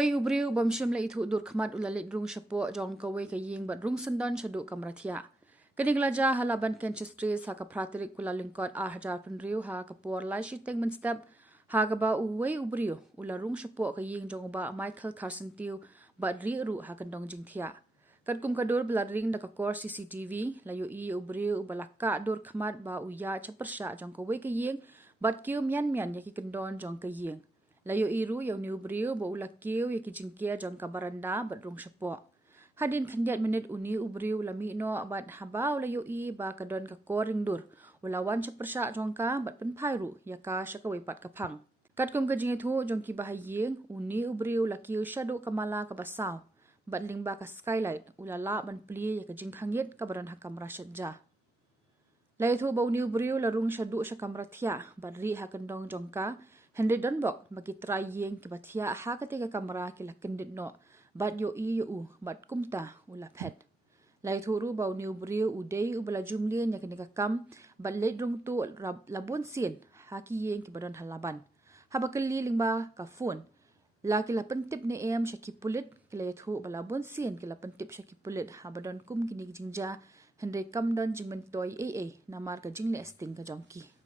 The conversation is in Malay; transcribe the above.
Wei Briew bamshim la ithu dur khmat ulalit rung shapo jong ka wei ka Ïing bat rung sandon shadu kamrathia. Kaniglaja ha Laban Kenches trees ha ka pratirik kula lingkot hajar Briew ha ka por lai shi tengmen step ha ka ba Wei Briew ula rung shapo ka Ïing jong ba Michael Carson tiu bat Rieh ru ha Kyndong Jingthiah. Kat kum kadur blood ring da ka kor CCTV la yo Briew balaka dur khmat ba uya chapersha jong ka wei ka Ïing bat kiu mian yaki Kyndong jong ka Ïing. Layo iru yaw niu Briew bo ulakiw yaki jingkia jong ka baranda bat rung shapo. Hadin kandiat menit uni Briew lami no bat habaw layo ba kadon ka koring dur. Ulawan chapersha jong ka bat penpairu yaka syakaway pat kapang. Katkum ka jingitu jong ki bahay Ïing uni Briew lakiw syadu kamala ka basaw. Bat lingba ka skylight ulala ban pli yaka jinghangit ka baran hakam rasyat ja. Layo ba uni Briew larung syadu syakamrathia bat Rieh ha Kyndong jong ka. Henry Donbok bagi try Ïing kibatia ha ketika kamera kila kendit no bat yo bat kumta ula pet. Lai thuru bau niu Briew udei ubala jumlien yang kenika kam bat ledrung tu labun sin ha ki Ïing kibadon halaban. Haba keli lingba ka phone. La kila pentip ni syaki pulit kila yathu balabun sin kila pentip syaki pulit habadon kum kini jingja Henry kam don jingmen toy namar ka jingne esting ka jongki.